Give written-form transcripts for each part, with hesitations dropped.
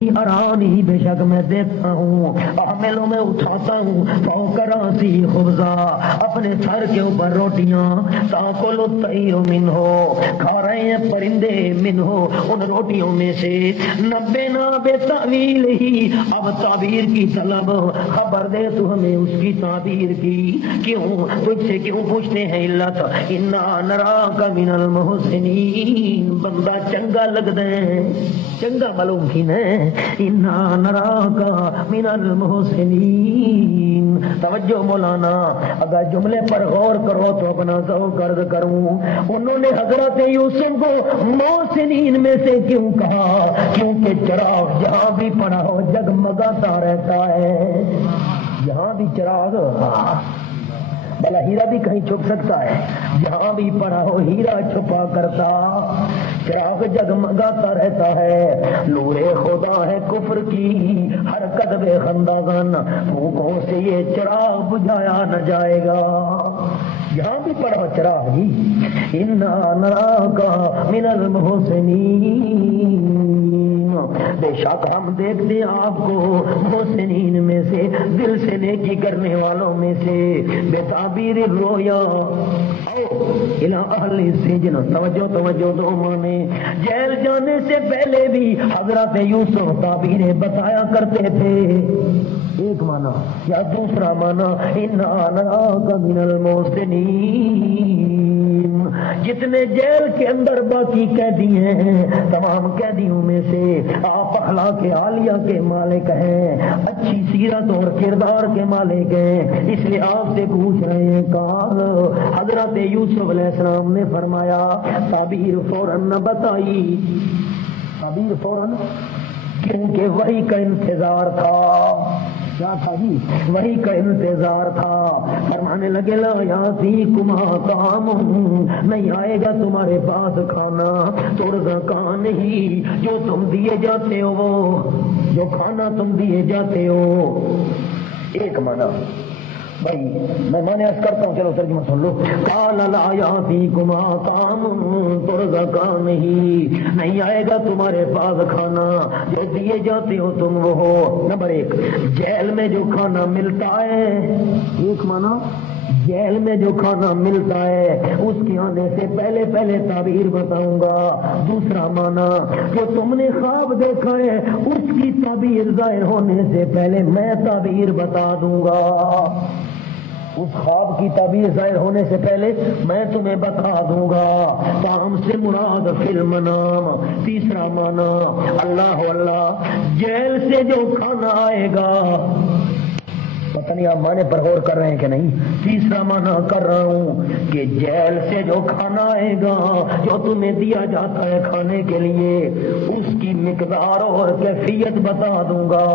ارانی بے شک میں دیکھتا ہوں، احملوں میں اٹھاتا ہوں فوق راسی خبزا اپنے سر کے اوپر روٹیاں، تاکل الطیر منہ کھا رہے ہیں پرندے منہ ان روٹیوں میں سے، نبینا بے تعویل ہی اب تعبیر کی طلب، خبر دے تو ہمیں اس کی تعبیر کی، کیوں تجھ سے کیوں پوچھتے ہیں علت، انا نراک من المحسنین، بندہ چنگا لگتا ہے چنگا معلوم کی نا، انا نراک من المحسنین۔ توجہ مولانا، اگر جملے پر غور کرو تو اپنا ذوق عرض کروں، انہوں نے حضرت یوسف کو محسنین میں سے کیوں کہا؟ کیونکہ چراغ جہاں بھی پڑا ہو جگمگاتا رہتا ہے، جہاں بھی چراغ، بلا ہیرا بھی کہیں چھپ سکتا ہے، جہاں بھی پڑا ہو ہیرا چھپا کرتا، چراغ جگمگاتا رہتا ہے، نور خدا ہے کفر کی ہر قدب خنداغن، پھونکوں سے یہ چراغ بجھایا نہ جائے گا، جہاں بھی پڑا ہو چراغ ہی، انا نراک من المحسنین، بے شک ہم دیکھتے آپ کو محسنین میں سے، دل سے نیکی کرنے والوں میں سے، بے تعبیر الرؤیا او الی اہل السجن، توجہ دو مانے، جیل جانے سے پہلے بھی حضرت یوسف تعبیریں بتایا کرتے تھے، ایک معنی یا دوسرا معنی انا نراک من المحسنین، جتنے جیل کے اندر باقی قیدی ہیں تمام قیدیوں میں سے آپ اخلاق عالیہ کے مالک ہیں، اچھی سیرت اور کردار کے مالک ہیں، اس لیے آپ سے پوچھ رہے ہیں کہا، حضرت یوسف علیہ السلام نے فرمایا تعبیر فوراً نہ بتائی، تعبیر فوراً، کیونکہ وہی کا انتظار تھا، کیا تھا جی؟ وہی کا انتظار تھا، فرمانے لگے لا یاتیکما طعام، نہیں آئے گا تمہارے پاس کھانا، ترزقان نہیں، جو تم دیے جاتے ہو، وہ جو کھانا تم دیے جاتے ہو، ایک معنی بھائی میں مانے عرض کرتا ہوں، چلو ترجمہ سن لو، قال لا یاتیکما طعام ترزقان نہیں آئے گا تمہارے پاس کھانا جو دیے جاتے ہو تم وہ ہو، نمبر ایک جیل میں جو کھانا ملتا ہے، ایک معنی جیل میں جو کھانا ملتا ہے اس کے آنے سے پہلے تعبیر بتاؤں گا، دوسرا معنی جو تم نے خواب دیکھا ہے اس کی تعبیر ظاہر ہونے سے پہلے میں تعبیر بتا دوں گا، اس خواب کی تعبیر ظاہر ہونے سے پہلے میں تمہیں بتا دوں گا، کام سے مراد فی المنام، تیسرا معنی اللہ اللہ جیل سے جو کھانا آئے گا، پتہ نہیں آپ معنی پر غور کر رہے ہیں کہ نہیں، تیسرا معنی کر رہا ہوں کہ جیل سے جو کھانا آئے گا جو تمہیں دیا جاتا ہے کھانے کے لیے اس کی مقدار اور کیفیت بتا دوں گا،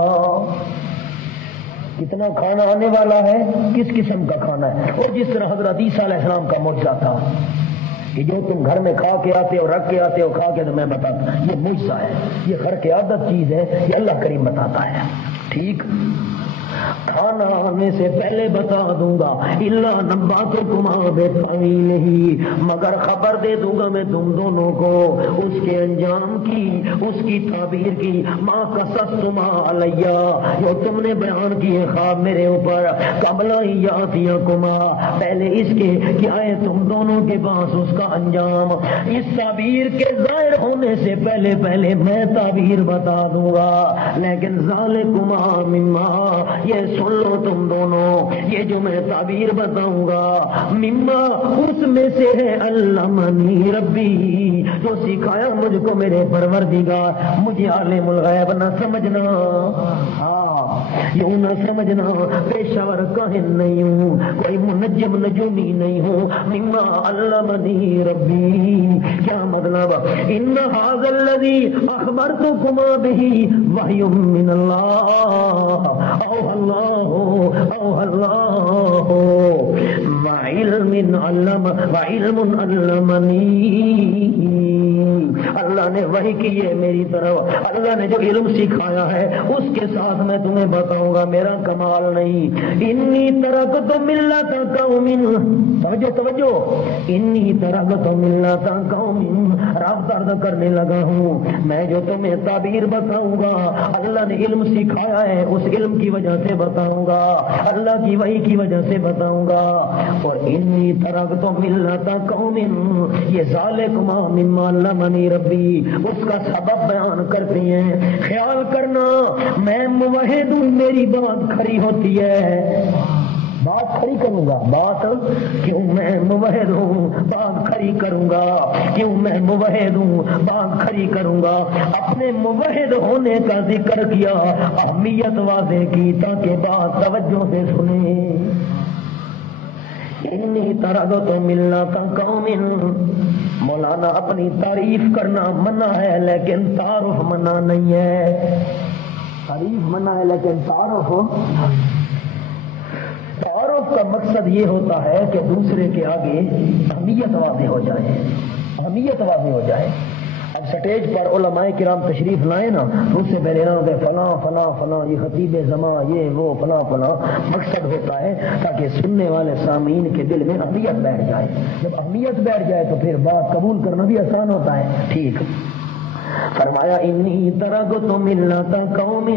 کتنا کھانا آنے والا ہے، کس قسم کا کھانا ہے، اور جس طرح حضرت عیسیٰ علیہ السلام کا معجزہ تھا کہ جو تم گھر میں کھا کے آتے ہو رکھ کے آتے ہو کھا کے تو میں بتاتا، یہ معجزہ ہے، یہ خرق عادت چیز ہے، یہ اللہ کریم بتاتا ہے، ٹھیک، کھانا آنے سے پہلے بتا دوں گا، الا نباتکما بتاویلہ، مگر خبر دے دوں گا میں تم دونوں کو اس کے انجام کی، اس کی تعبیر کی، ما قصصتما علیہ، جو تم نے بیان کیے خواب میرے اوپر، قبل یاتیکما، پہلے اس کے کہ آئے تم دونوں کے پاس اس کا انجام، اس تعبیر کے ظاہر ہونے سے پہلے میں تعبیر بتا دوں گا، لیکن ذالکما مما، یہ سن لو تم دونوں، یہ جو میں تعبیر بتاؤں گا، مما اس میں سے ہے علمنی ربی، جو سکھایا مجھ کو میرے پروردگار، مجھے عالم الغیب نہ سمجھنا، یوں نہ سمجھنا پیشور کاہن نہیں ہوں، کوئی منجم نجومی نہیں ہوں، مما علمنی ربی، کیا مطلب، ان ھذا الذی اخبرتکما بہ وحی من اللہ، اوحى الله وعلم علمني، اللہ نے وحی کی ہے میری طرف، اللہ نے جو علم سکھایا ہے اس کے ساتھ میں تمہیں بتاؤں گا، میرا کمال نہیں۔ انی ترکت ملت قوم، توجہ، انی ترکت ملت قوم، رب درد کرنے لگا ہوں، میں جو تمہیں تعبیر بتاؤں گا اللہ نے علم سکھایا ہے، اس علم کی وجہ سے بتاؤں گا، اللہ کی وحی کی وجہ سے بتاؤں گا۔ اور انی ترکت ملت قوم، یہ ذالکما مما علمنی ربی، اس کا سبب بیان کرتے ہیں۔ خیال کرنا میں موحد ہوں، میری بات کھری ہوتی ہے، بات کھری کروں گا، بات کیوں میں موحد ہوں بات کھری کروں گا، کیوں میں موحد ہوں بات کھری کروں گا۔ اپنے موحد ہونے کا ذکر کیا، اہمیت واضح کی تاکہ بات توجہ سے سنیں۔ انی ترکت ملت قوم، مولانا اپنی تعریف کرنا منع ہے لیکن تعارف منع نہیں ہے، تعریف منع ہے لیکن تعارف کا مقصد یہ ہوتا ہے کہ دوسرے کے آگے اہمیت واضح ہو جائے، اہمیت واضح ہو جائے۔ اب سٹیج پر علماء کرام تشریف لائے نا، اس سے پہلے نہ ہوتے فلاں فلاں فلاں، یہ خطیب زمان، یہ وہ فلاں فلاں، مقصد ہوتا ہے تاکہ سننے والے سامعین کے دل میں اہمیت بیٹھ جائے۔ جب اہمیت بیٹھ جائے تو پھر بات قبول کرنا بھی آسان ہوتا ہے۔ ٹھیک فرمایا انی ترکت ملت قوم،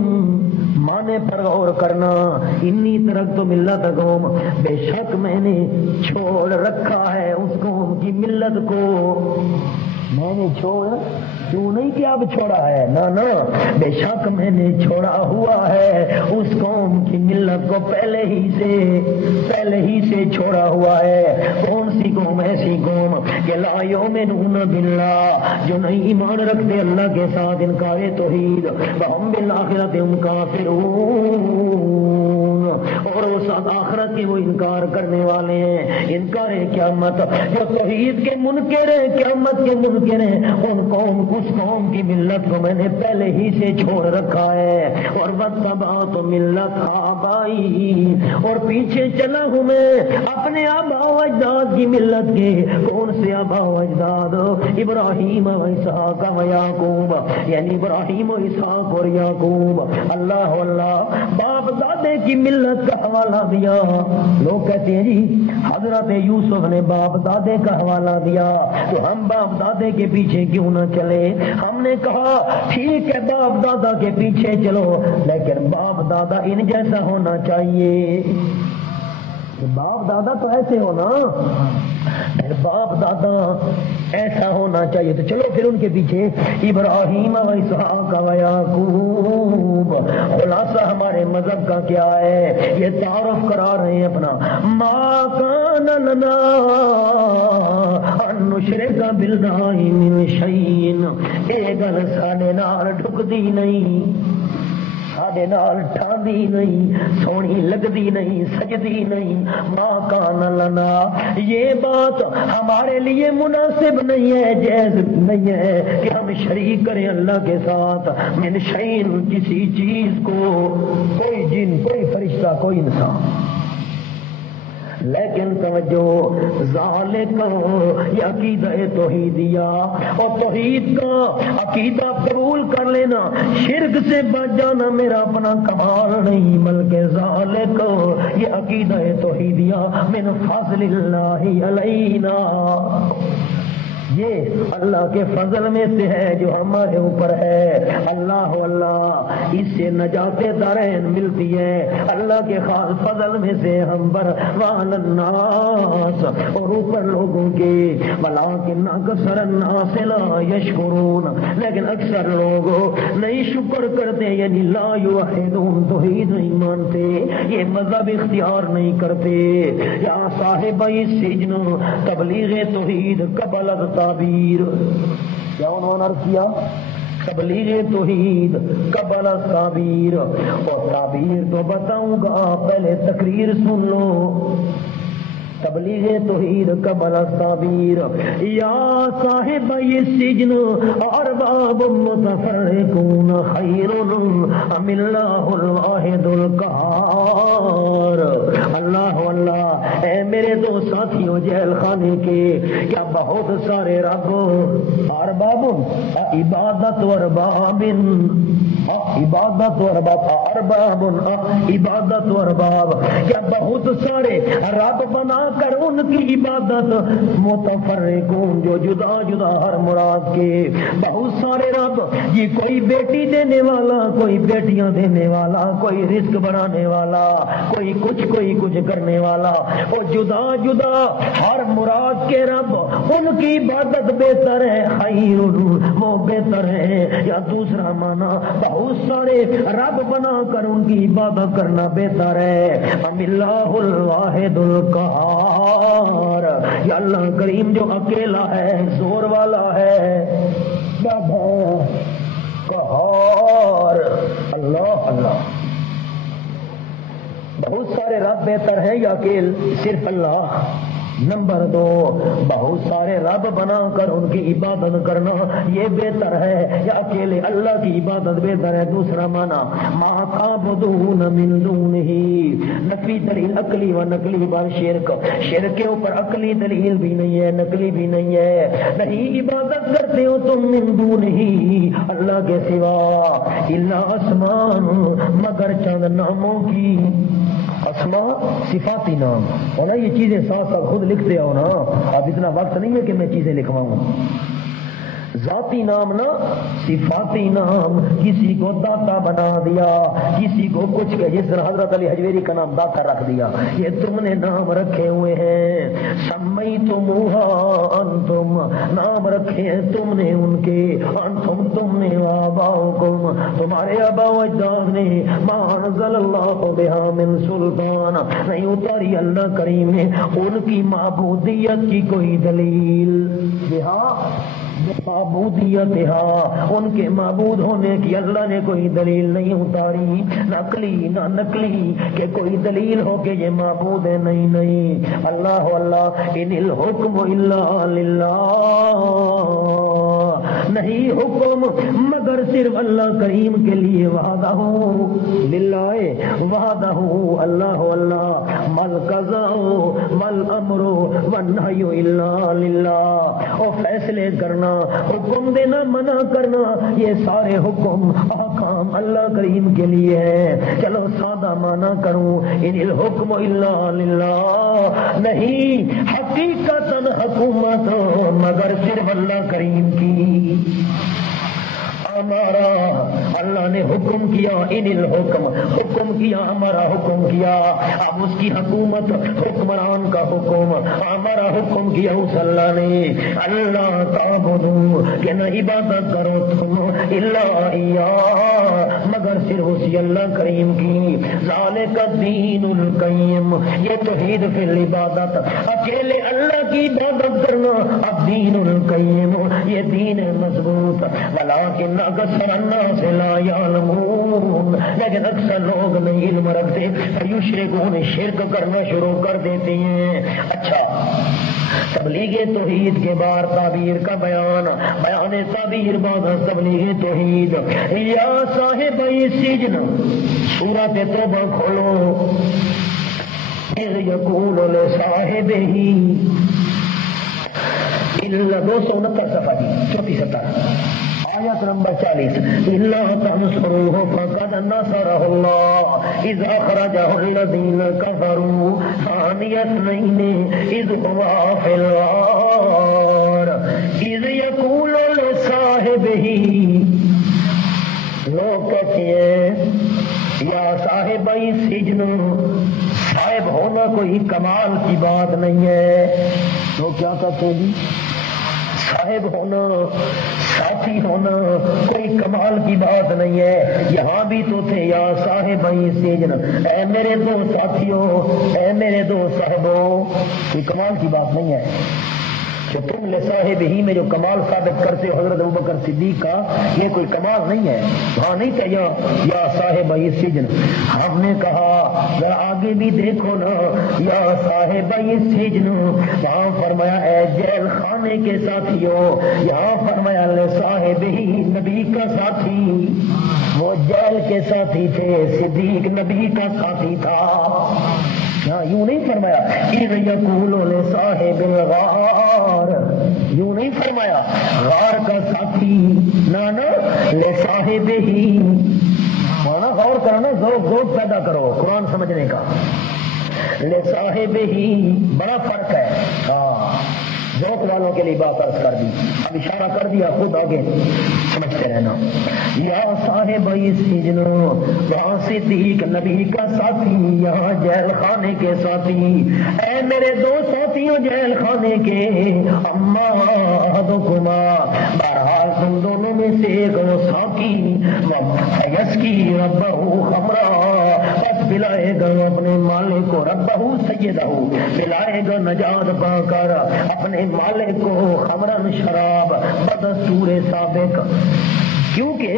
مانے پر غور کرنا، انی ترکت ملت قوم، بے شک میں نے چھوڑ رکھا ہے اس قوم کی ملت کو، میں نے چھوڑ کیوں نہیں کہ اب چھوڑا ہے، نہ بے شک میں نے چھوڑا ہوا ہے اس قوم کی ملت کو، پہلے ہی سے چھوڑا ہوا ہے۔ کون سی قوم؟ ایسی قوم کہ لا یؤمنون باللہ، جو نہیں ایمان رکھتے اللہ کے ساتھ، انکار توحید، وہم بالآخرۃ ہم کافرون، اور اس آخرت کے وہ انکار کرنے والے ہیں، انکار قیامت، جو توحید کے منکر ہیں، قیامت کے منکر ہیں، اس قوم کی ملت کو میں نے پہلے ہی سے چھوڑ رکھا ہے۔ اور واتبعت ملت آبائی، اور پیچھے چلا ہوں میں اپنے آبا و اجداد کی ملت کے۔ کون سے آبا و اجداد؟ ابراہیم و اسحاق و یعقوب، یعنی ابراہیم و اسحاق اور یعقوب۔ اللہ اللہ، باپ دادے کی ملت کا حوالہ دیا۔ لوگ کہتے ہیں جی حضرت یوسف نے باپ دادے کا حوالہ دیا تو ہم باپ دادے کے پیچھے کیوں نہ چلے؟ ہم نے کہا ٹھیک ہے باپ دادا کے پیچھے چلو، لیکن باپ دادا ان جیسا ہونا چاہیے۔ باپ دادا تو ایسے ہونا، باپ دادا ایسا ہونا چاہیے، تو چلو پھر ان کے پیچھے ابراہیم و اسحاق و یعقوب۔ خلاصہ ہمارے مذہب کا کیا ہے؟ یہ تعارف کرا رہے ہیں اپنا، ما کان لنا ان نشرک باللہ من شیء، اے گل ساڈے نال ڈھکدی نہیں، ساڈے نال ٹھاندی نہیں، سونی لگدی نہیں، سجدی نہیں۔ ما کان لنا، یہ بات ہمارے لیے مناسب نہیں ہے، جائز نہیں ہے کہ ہم شریک کریں اللہ کے ساتھ، من شیء، کسی چیز کو، کوئی جن، کوئی فرشتہ، کوئی انسان۔ لیکن توجہ، ذالک یہ عقیدہ توحیدیہ، اور توحید کا عقیدہ قبول کر لینا، شرک سے بچ جانا میرا اپنا کمال نہیں، بلکہ ذالک یہ عقیدہ توحیدیہ من فضل اللہ علینا، یہ اللہ کے فضل میں سے ہے جو ہمارے اوپر ہے۔ اللہ اللہ، اس سے نجات دارین ملتی ہے، اللہ کے خاص فضل میں سے ہم پر وعلی الناس، اور اوپر لوگوں کے، ولکن اکثر الناس لا یشکرون، لیکن اکثر لوگ نہیں شکر کرتے، یعنی لا یوحدون، توحید نہیں مانتے، یہ مذہب اختیار نہیں کرتے۔ یا صاحب السجن، تبلیغ توحید قبل تعبیر، کیا انہوں نے عرض کیا؟ تبلیغ توحید قبل تعبیر، اور تعبیر تو بتاؤں گا، پہلے تقریر سن لو۔ تبلیغ توحید قبل التعبیر یا صاحب السجن ارباب متفرقون خیر ام اللہ الواحد القہار۔ اللہ اللہ، اے میرے دو ساتھیوں جیل خانے کے، کیا بہت سارے رب ارباب عبادت و ارباب عبادت و ارباب ارباب عبادت و ارباب، کیا بہت سارے رب بنا کر ان کی عبادت متفرقون جو جدا جدا ہر مراد کے، بہت سارے رب، یہ کوئی بیٹی دینے والا، کوئی بیٹیاں دینے والا، کوئی رزق بڑھانے والا، کوئی کچھ کرنے والا، اور جدا جدا ہر مراد کے رب، ان کی عبادت بہتر ہے، خیر وہ بہتر ہے، یا دوسرا معنی بہت سارے رب بنا کر ان کی عبادت کرنا بہتر ہے، ام اللہ الواحد القہار، یا اللہ کریم جو اکیلا ہے، زور والا ہے، قہار۔ اللہ اللہ، بہت سارے رب بہتر ہیں یا اکیل صرف اللہ؟ نمبر 2، بہت سارے رب بنا کر ان کی عبادت کرنا یہ بہتر ہے یا اکیلے اللہ کی عبادت بہتر ہے؟ دوسرا معنی ما تعبدون من دونہ، نقلی دلیل عقلی و نقلی بار شرک، شرک کے اوپر عقلی دلیل بھی نہیں ہے، نقلی بھی نہیں ہے، نہیں عبادت کرتے ہو تم من دونہ اللہ کے سوا، الا اسمان مگر چند ناموں کی، اسماء صفاتی نام، اور یہ چیزیں ساتھ ساتھ خود لکھتے ہو نا، اب اتنا وقت نہیں ہے کہ میں چیزیں لکھواؤں، ذاتی نام نہ صفاتی نام، کسی کو داتا بنا دیا، کسی کو کچھ کہ جس طرح حضرت علی حجویری کا نام داتا رکھ دیا، یہ تم نے نام رکھے ہوئے ہیں، سمیتموہا انتم، نام رکھے ہیں تم نے ان کے، انتم تم نے، آباؤکم تمہارے آبا و اجداد نے، ما انزل اللہ بہا من سلطان، نہیں اتاری اللہ کریم نے ان کی معبودیت کی کوئی دلیل، بہا معبودیت ان کے معبود ہونے کی اللہ نے کوئی دلیل نہیں اتاری، نقلی نہ نقلی کہ کوئی دلیل ہو کہ یہ معبود ہے، نہیں نہیں، اللہ اللہ، ان الحکم الا للہ، نہیں حکم مگر صرف اللہ کریم کے لیے، وحدہ للہ، وحدہ اللہ اللہ، مل قضاء مل امر والنہی الا للہ، اور فیصلے کرنا، حکم دینا، منع کرنا، یہ سارے حکم احکام اللہ کریم کے لیے ہے۔ چلو سادہ معنی کروں، ان الحکم الا للہ، نہیں حقیقت حکومت مگر صرف اللہ کریم کی، ہمارا اللہ نے حکم کیا، ان الحکم حکم کیا، ہمارا حکم کیا، اب اس کی حکومت حکمران کا حکم، ہمارا حکم کیا اس اللہ نے، اللہ تعبدو کہ نہ عبادت کرو تم الا ایاہ مگر صرف اسی اللہ کریم کی، ذالک الدین القیم، یہ توحید فی العبادت، اکیلے اللہ کی عبادت کرنا، اب دین القیم یہ دین مضبوط، ولیکن اکثر الناس لا یعلمون، لیکن اکثر لوگ نہیں علم رکھتے، یشرکون شرک کرنا شروع کر دیتے ہیں۔ اچھا، تبلیغ توحید کے بعد تعبیر کا بیان تعبیر بعد تبلیغ توحید، یا صاحب السجن، سورۃ توبہ کھولو، اذ یقول لصاحبہ، 269 صفحہ کی 34-70 آیت نمبر 40، اِلَّا تَنْصُرُوهُ فَقَدْ نَصَرَهُ اللَّهُ إِذْ أَخْرَجَهُ الَّذِينَ كَفَرُوا ثَانِيَ اثْنَيْنِ إِذْ هُمَا فِي الْغَارِ إِذْ يَقُولُ لِصَاحِبِهِ، لوگ کہتے ہیں یا صاحب السجن، صاحب ہونا کوئی کمال کی بات نہیں ہے، تو کیا کہتے ہیں؟ صاحب ہونا، ساتھی ہونا کوئی کمال کی بات نہیں ہے، یہاں بھی تو تھے یا صاحب السجن، اے میرے دو ساتھیوں، اے میرے دو صاحبوں، کوئی کمال کی بات نہیں ہے۔ کہ تم لے صاحب ہی میں جو کمال ثابت کرتے ہو حضرت ابوبکر صدیق کا، یہ کوئی کمال نہیں ہے. وہاں نہیں تھا یا صاحب یہ سجن. ہم نے کہا ذرا آگے بھی دیکھو نا، یا صاحب یہ سجن، وہاں فرمایا اے جیل خانے کے ساتھیوں، یہاں فرمایا لے صاحب ہی نبی کا ساتھی. وہ جیل کے ساتھی تھے، صدیق نبی کا ساتھی تھا. ہاں یوں نہیں فرمایا صاحب الغار، یوں نہیں فرمایا غار کا ساتھی، نہ لے صاحب ہی. نا غور کرو نا، ذوق پیدا کرو قرآن سمجھنے کا. لے صاحب ہی بڑا فرق ہے. ہاں ذوق والوں کے لیے بات عرض کر دی، اب اشارہ کر دیا، خود آگے سمجھتے رہنا. یا صاحب السجن، وہاں صدیق نبی کا ساتھی، یہاں جیل خانے کے ساتھی. اے میرے دو ساتھیوں جیل خانے کے، اما احدکما، بہرحال تم دونوں میں سے ایک وہ ساقی، فیسقی ربہ خمرا، بس پلائے گا اپنے مالک کو، ربہ سیدہ، پلائے گا نجات پا کر اپنے مالک کو خمرن شراب بدستور سابق. کیونکہ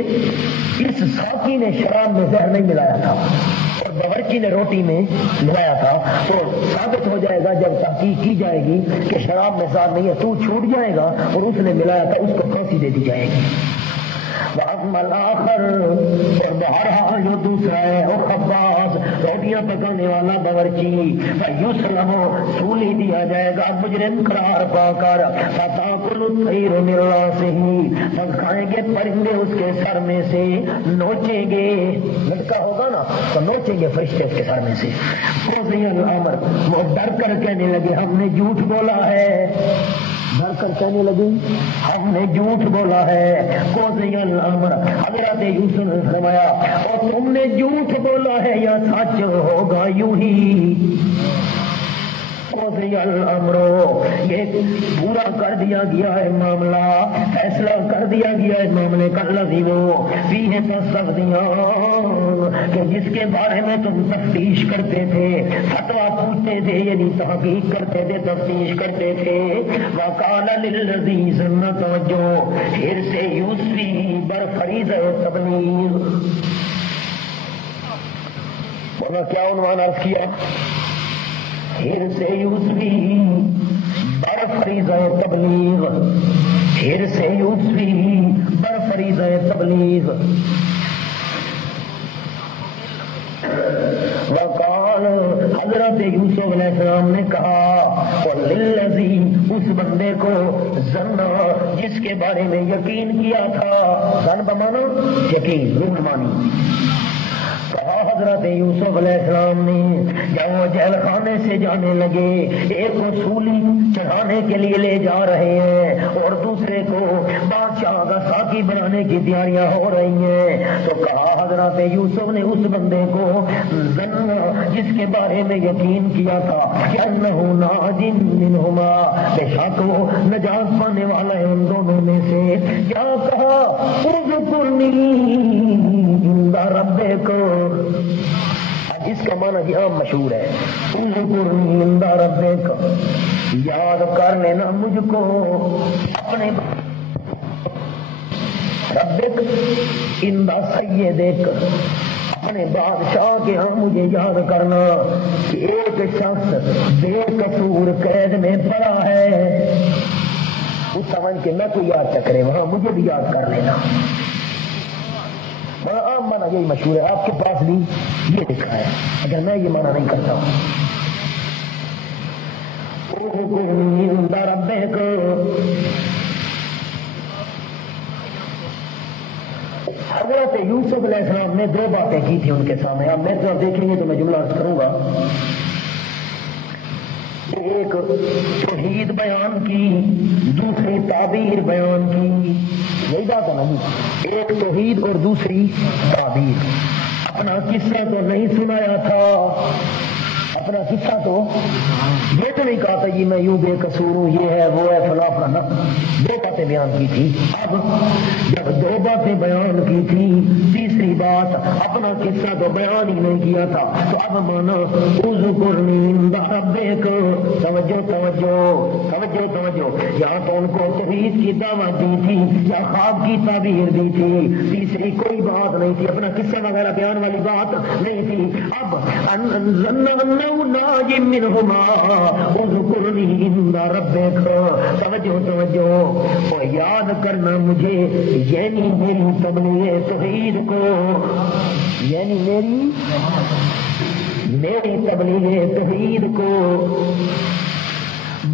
اس ساقی نے شراب میں زہر نہیں ملایا تھا اور باورچی نے روٹی میں ملایا تھا، تو ثابت ہو جائے گا جب تحقیق کی جائے گی کہ شراب میں زہر نہیں ہے، تو چھوٹ جائے گا اور اس نے ملایا تھا، اس کو پھانسی دے دی جائے گی. اور بہرحال جو دوسرا ہے وہ خباز، روٹیاں پکانے والا باورچی، یسلم، سولی دیا جائے گا مجرم قرار پا کر، فتاکل الطیر من راسہ، سب کھائیں گے پرندے اس کے سر میں سے، نوچیں گے، لڑکا ہوگا نا تو نوچیں گے فرشتے اس کے سر میں سے. قضی الامر، وہ ڈر کر کہنے لگے ہم نے جھوٹ بولا ہے، ڈر کر کہنے لگی ہم نے جھوٹ بولا ہے. قضی الامر، حضرت یوسف نے فرمایا اور تم نے جھوٹ بولا ہے یا سچ ہوگا یوں ہی. قضی الامر، یہ پورا کر دیا گیا ہے معاملہ، فیصلہ کر دیا گیا ہے معاملے کا. الذی وہ فیہ تستفتیان، کہ جس کے بارے میں تم تفتیش کرتے تھے، فتویٰ پوچھتے تھے، یعنی تحقیق کرتے تھے، تفتیش کرتے تھے. وقال للذی ظن، توجہ، پھر سے یوسفی برفریضہ تبلیغ. کیا عنوان عرض کیا؟ پھر سے یوسفی برفریضہ تبلیغ، پھر سے یوسفی برفریضہ تبلیغ. وقال، حضرت یوسف علیہ السلام نے کہا، وَلِلَّذِي، اس بندے کو، ظن، جس کے بارے میں یقین کیا تھا، ظن بمانا یقین، ظن مانی. کہا حضرت یوسف علیہ السلام نے جب وہ جیل خانے سے جانے لگے، ایک کو سولی چڑھانے کے لیے لے جا رہے ہیں اور دوسرے کو بادشاہ کا ساقی بنانے کی تیاریاں ہو رہی ہیں، تو کہا حضرت یوسف نے اس بندے کو، ظن، جس کے بارے میں یقین کیا تھا کہ انہ ناج منہما، بے شک وہ نجات پانے والا ہے ان دونوں میں سے. کیا کہا؟ اذکرنی عند ربک، جس کا معنی یہاں مشہور ہے، اذکرنی عند ربک، یاد کر لینا مجھ کو اپنے ربک، عند سیدک، اپنے بادشاہ کے ہاں مجھے یاد کرنا کہ ایک شخص بے قصور قید میں پڑا ہے، اس سمجھ کے میں کو یاد کرے، وہاں مجھے بھی یاد کر لینا. عام مانا یہی مشہور ہے، آپ کے پاس بھی یہ لکھا ہے، اگر میں یہ مانا نہیں کرتا ہوں. حضرت یوسف علیہ السلام نے دو باتیں کی تھی ان کے سامنے، اب میں تو دیکھیں گے تو میں جملہ عرض کروں گا. ایک توحید بیان کی، دوسری تعبیر بیان کی، یہی بات ہے نہیں، ایک توحید اور دوسری تعبیر. اپنا قصہ تو نہیں سنایا تھا، اپنا قصہ تو یہ تو نہیں کہا تھا جی میں یوں بے قصور ہوں، یہ ہے وہ ہے فلاں فلاں، دو باتیں بیان کی تھی. اب جب دو باتیں بیان کی تھی، تیسری بات اپنا قصہ تو بیان ہی نہیں کیا تھا، تو اب مانا اذکرنی عند ربک، توجہ توجہ توجہ توجہ، یہاں تو ان کو توحید کی دعوت دی تھی یا خواب کی تعبیر دی تھی، تیسری کوئی بات نہیں تھی، اپنا قصہ وغیرہ بیان والی بات نہیں تھی۔ اب ناج منہما اذکرنی عند ربک، توجہ توجہ، اور یاد کرنا مجھے، یعنی میری تبلیغ توحید کو، یعنی میری تبلیغ توحید کو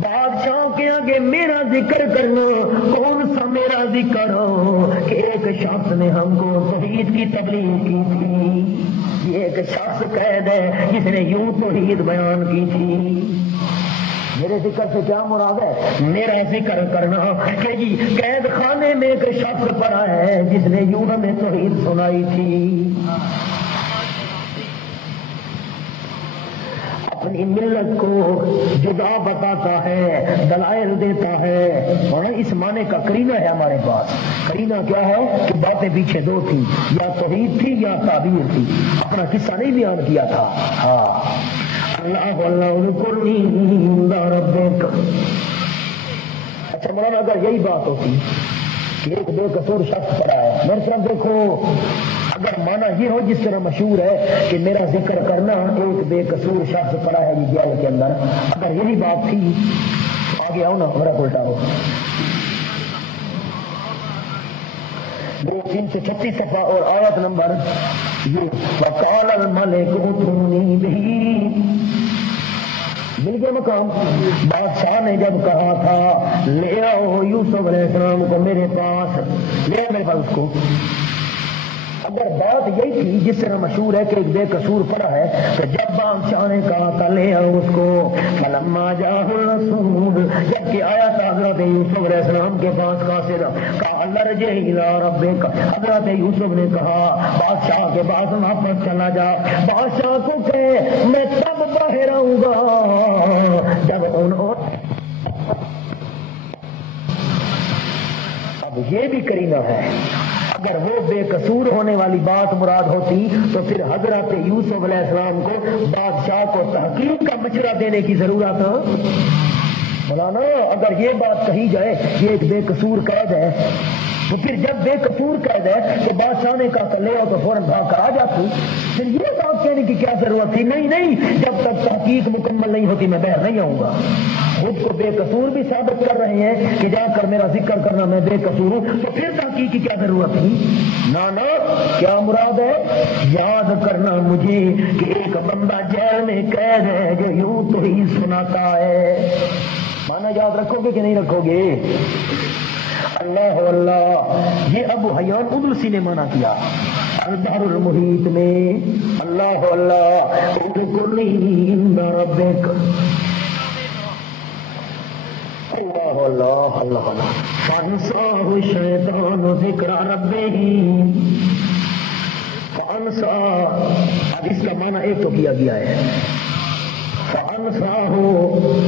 بادشاہ کے آگے میرا ذکر کرنا۔ کون سا میرا ذکر ہو کہ ایک شخص نے ہم کو توحید کی تبلیغ کی تھی، یہ ایک شخص قید ہے جس نے یوں توحید بیان کی تھی۔ میرے ذکر سے کیا مراد ہے؟ میرا ذکر کرنا کہ جی قید خانے میں ایک شخص پڑا ہے جس نے یوں ہمیں توحید سنائی تھی، اپنی ملت کو جدا بتاتا ہے، دلائل دیتا ہے، اور اس معنی کا کرینہ ہے ہمارے پاس۔ کرینہ کیا ہے کہ باتیں پیچھے دو تھی، یا توحید تھی یا تعبیر تھی، اپنا قصہ نہیں بیان کیا تھا۔ ہاں اللہ اللہ اذکرنی عند ربک۔ اچھا مولانا اگر یہی بات ہوتی کہ ایک بے قصور شخص پڑا ہے، میرے طرف دیکھو، اگر مانا یہ ہو جس طرح مشہور ہے کہ میرا ذکر کرنا ایک بے قصور شخص پڑا ہے یہ جیل کے اندر، اگر یہی بات تھی تو آگے آؤ نا، میرا الٹا ہو 336 صفحہ اور آیت نمبر یہ، وقال الملک ائتونی بہ، مل گیا مقام۔ بادشاہ نے جب کہا تھا لے آؤ یوسف علیہ السلام کو میرے پاس، لے آؤ میرے پاس اس کو، اگر بات یہی تھی جس طرح مشہور ہے کہ ایک بے قصور پڑا ہے، تو جب بادشاہ نے کہا تھا لے آؤ اس کو، فلما جاء الرسول، جب کہ آیا تھا حضرت یوسف علیہ السلام کے پاس قاصد، کہا لرجع الی ربک، حضرت یوسف نے کہا بادشاہ کے پاس واپس چلا جا، بادشاہ کو کہ میں تب باہر آؤں گا جب اب یہ بھی کرینہ ہے، اگر وہ بے قصور ہونے والی بات مراد ہوتی تو پھر حضرت یوسف علیہ السلام کو بادشاہ کو تحقیق کا مشورہ دینے کی ضرورت مولانا، اگر یہ بات کہی جائے یہ ایک بے قصور قید ہے، تو پھر جب بے قصور قید ہے تو بادشاہ نے کہا لے آؤ تو فوراً بھاگ کر آ جاتی، پھر یہ بات کہنے کی کیا ضرورت تھی؟ نہیں، جب تک تحقیق مکمل نہیں ہوتی میں باہر نہیں آؤں گا۔ خود کو بے قصور بھی ثابت کر رہے ہیں کہ جا کر میرا ذکر کرنا میں بے قصور ہوں، تو پھر تحقیق کی کیا ضرورت تھی؟ نانا کیا مراد ہے؟ یاد کرنا مجھے کہ ایک بندہ جیل میں قید ہے جو یوں تو ہی سناتا ہے، مانا یاد رکھو گے کہ نہیں رکھو گے؟ اللہ اللہ، یہ ابو حیان ادرسی نے مانا کیا البحر المحیط میں، اللہ اللہ اذکرنی عند ربک، اللہ اللہ اللہ اللہ، فانساہ الشیطان ذکر ربہ، فانساہ، اب اس کا معنی ایک تو کیا گیا ہے، فانساہ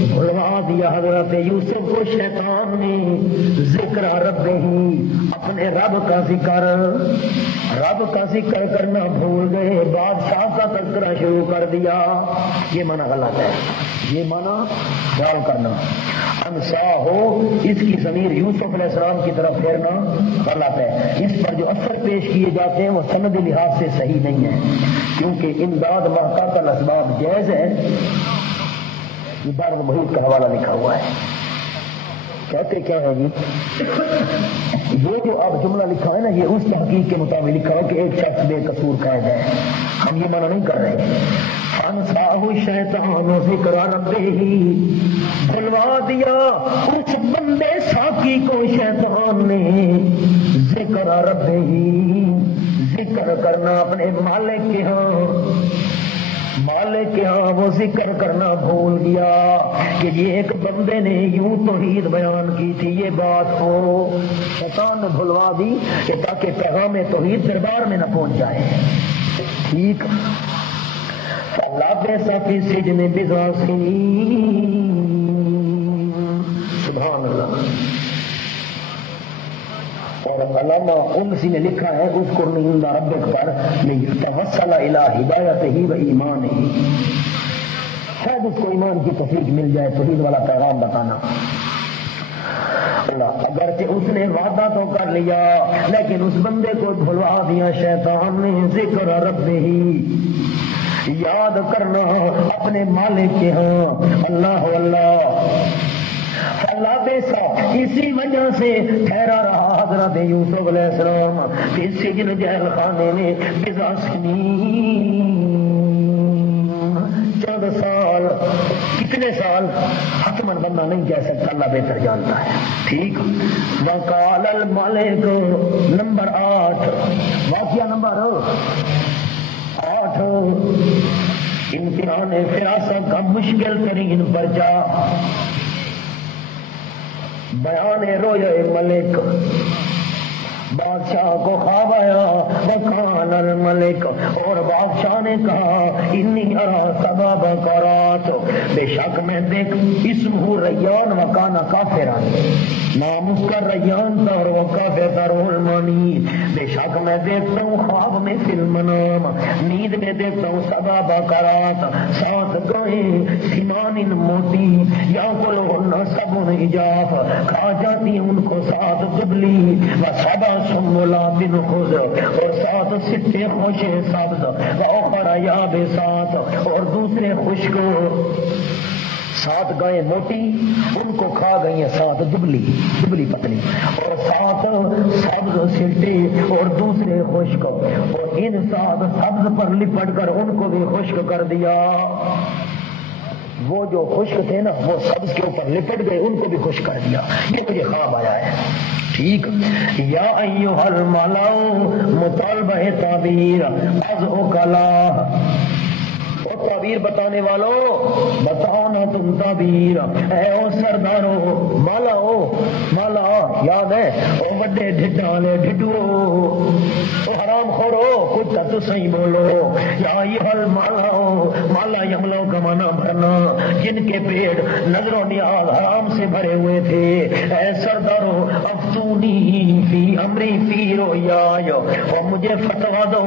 بھلوا دیا حضرت یوسف کو شیطان نے، ذکر ربہ، اپنے رب کا ذکر کرنا بھول گئے، بادشاہ کا تذکرہ شروع کر دیا، یہ معنی غلط ہے، یہ معنی غور کرنا، انسا ہو اس کی ضمیر یوسف علیہ السلام کی طرف پھیرنا غلط ہے، اس پر جو اثر پیش کیے جاتے ہیں وہ سند لحاظ سے صحیح نہیں ہے، کیونکہ امداد محقق الاسباب جائز ہے، یہ دار المحیط کا حوالہ لکھا ہوا ہے، کہتے کیا ہے جی، یہ جو آپ جملہ لکھا ہے نا یہ اس تحقیق کے مطابق لکھا ہے کہ ایک شخص بے قصور قید ہے، ہم یہ معنی نہیں کر رہے، فانساہ الشیطان ذکر ربہ، بھلوا دیا اس بندے ساقی کو شیطان نے، ذکر ربہ، ذکر کرنا اپنے مالک کے ہاں وہ ذکر کرنا بھول گیا کہ یہ ایک بندے نے یوں توحید بیان کی تھی، یہ بات ہو شیطان نے بھلوا دی کہ تاکہ پیغام توحید دربار میں نہ پہنچ جائے، ٹھیک، فَلَبِثَ فِي السِّجْنِ بِضْعَ سِنِينَ، سبحان اللہ، اور علامہ انسی نے لکھا ہے اس کو عند ربک پر توسل الی ہدایتہ و ایمانہ، شاید اس کو ایمان کی توفیق مل جائے، توحید والا پیغام بتانا۔ اللہ اگرچہ اس نے وعدہ تو کر لیا لیکن اس بندے کو بھلوا دیا شیطان نے ذکر ربہ، یاد کرنا اپنے مالک کے ہاں اللہ اللہ۔ اللہ بے سا اسی وجہ سے ٹھہرا رہا حضرت یوسف علیہ السلام کہ سجن جیل خانے میں بضع سنین، چند سال، کتنے سال حتمن بندہ نہیں کہہ سکتا، اللہ بہتر جانتا ہے، ٹھیک۔ وقال الملک، نمبر 8، واقعہ نمبر 8، امتحان فراست کا مشکل ترین پرچہ، بیان روئے ملک۔ بادشاہ کو خواب آیا، وقال الملک، اور بادشاہ نے کہا انی ارا سبا بقرات، بے شک میں دیکھ، اسمہ ریان وکان کافران، نام اس کا ریان تھا اور وہ کافر تھا، المانی، بے شک میں دیکھتا ہوں خواب میں فی المنام، نیند میں دیکھتا ہوں سبا بقرات، 7 گائیں سمان موٹی، یا کلہن سبع عجاف، کھا جاتی ان کو 7 دبلی، و سبع سنبلات خضر، اور 7 سٹے خوش سبز، وأخر یابسات، اور دوسرے خشک، 7 گائیں موٹی ان کو کھا گئی ہیں، 7 دبلی پتلی، اور 7 سبز سلٹے اور دوسرے خشک، اور ان 7 سبز پر لپٹ کر ان کو بھی خشک کر دیا۔ وہ جو خشک تھے نا وہ سبز کے اوپر لپٹ گئے، ان کو بھی خشک کر دیا۔ یہ مجھے خواب آیا ہے، ٹھیک۔ یا ایھا الملأ، مطالبہ تعبیر، از اوکلا، اور تعبیر بتانے والوں بتاؤ نا تم تعبیر، اے او سردارو، مالا یاد ہے، او وڈے ڈھڈاں والے ڈھڈو، او حرام خورو، کچھ تو صحیح بولو، یا ایھا مالا یملو کا معنی بھرنا، جن کے پیٹ نظر و نیاز حرام سے بھرے ہوئے تھے، اے سردارو افتونی فی امری فی رؤیای، اور مجھے فتوا دو،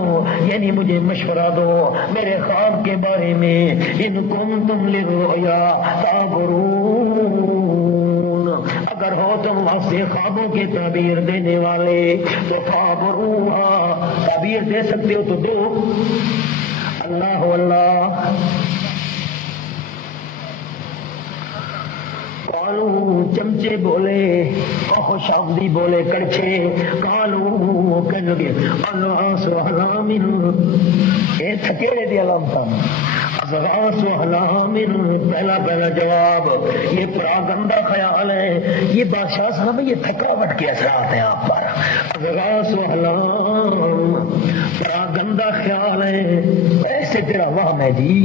یعنی مجھے مشورہ دو میرے خواب کے بارے میں، ان کنتم للرؤیا تعبرون، اگر ہو تم واسطے خوابوں کی تعبیر دینے والے تو تعبروہا، تعبیر دے سکتے ہو تو دو۔ اللہ اللہ۔ کالو، چمچے بولے، خوش آمدی بولے کڑچے، کالو کہنے لگے الاس احلام، اے تھکیڑے دی علامتاں، اضغاث احلام، پہلا جواب، یہ پراگندہ خیال ہے، یہ بادشاہ صاحب یہ تھکاوٹ کے اثرات ہیں آپ پر، اضغاث احلام، پراگندہ خیال ہے، ایسے تیرا وہم ہے جی۔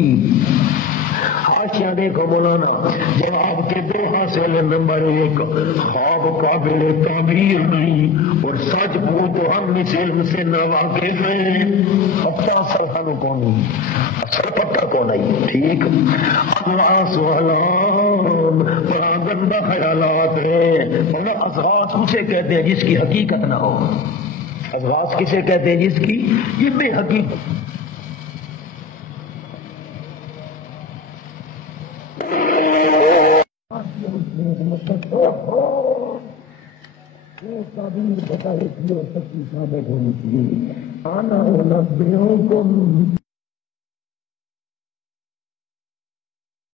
حاشیہ دیکھو مولانا، جواب کے 2 حاصل، نمبر 1 خواب قابل تعبیر نہیں، اور سچ پوچھ تو ہم سے ناواقف ہیں، پتہ اصل خانو کون نہیں، اصل پتہ کون نہیں، ٹھیک۔ اضغاث احلام، پراگندہ خیالات ہیں، مگر اضغاث اسے کہتے ہیں جس کی حقیقت نہ ہو، اضغاث کسے کہتے ہیں جس کی یہ بے حقیقت۔ تعبیر بتائے تھی اور سچی ثابت ہونی چاہیے، آنا انبئکم